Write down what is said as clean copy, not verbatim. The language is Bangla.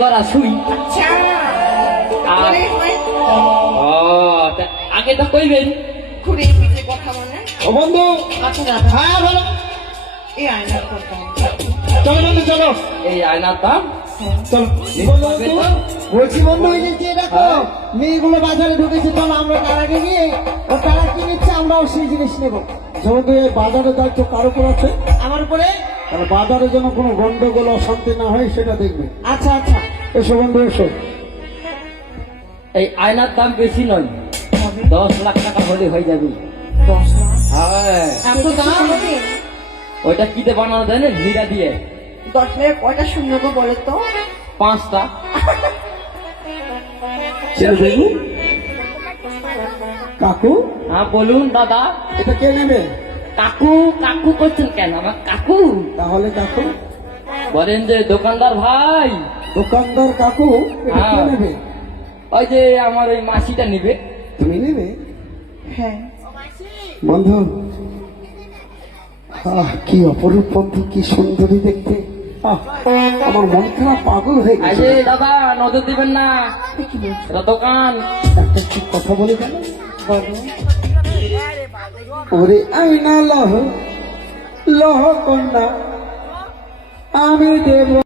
গড়া শুই আচ্ছা আর- মনে হয় আগে তো কইবেন ঘুরে ফিরে কথা মনে ও বন্ধু, আচ্ছা দাদা হ্যাঁ বলো। এই আয়নার কথা চলো বন্ধু চলো এই আয়নার দাম চলো। বলো বন্ধু, বলছি বন্ধু এই যে দেখো মেয়েগুলো বাজারে ঢুকেছে, চলো আমরা তার আগে গিয়ে ও তারা কি নিচ্ছে আমরাও সেই জিনিস নেবো। বন্ধু এই বাজারের দায়িত্ব কার উপর আছে? আমার উপরে তাহলে বাজারে যেন কোনো গন্ডগোল অশান্তি না হয় সেটা দেখবে। আচ্ছা আচ্ছা এসো বন্ধু এসো। এই আয়নার দাম বেশি নয়, হবে 10 লাখ টাকা হলে হয়ে যাবে। 10 লাখ হ্যাঁ, এত দাম হবে ওইটা কিতে বানানো যায় না, হীরা দিয়ে 10 লাখ কয়টা শূন্য গো বলো তো 5টা। ছেলে দেখু কাকু, হ্যাঁ বলুন দাদা। এটা কে নেবে? কাকু কাকু করছেন কেন? আমার কাকু তাহলে কাকু, বলেন যে দোকানদার ভাই, দোকানদার কাকু এটা কে হ্যাঁ। নেবে? ওই যে আমার ওই মাসিটা নিবে। তুমি নেবে? হ্যাঁ বন্ধু, কি অপরূপ বন্ধু, কি সুন্দরী দেখতে। আমার মন খারাপ পাগল হয়ে এই গেছে। যে দাদা নজর দিবেন না, কি বলছো এটা দোকান। একটা ঠিক কথা বলে গেল। বলো ওরে আইনা লহ লহ কন্যা আমি দেব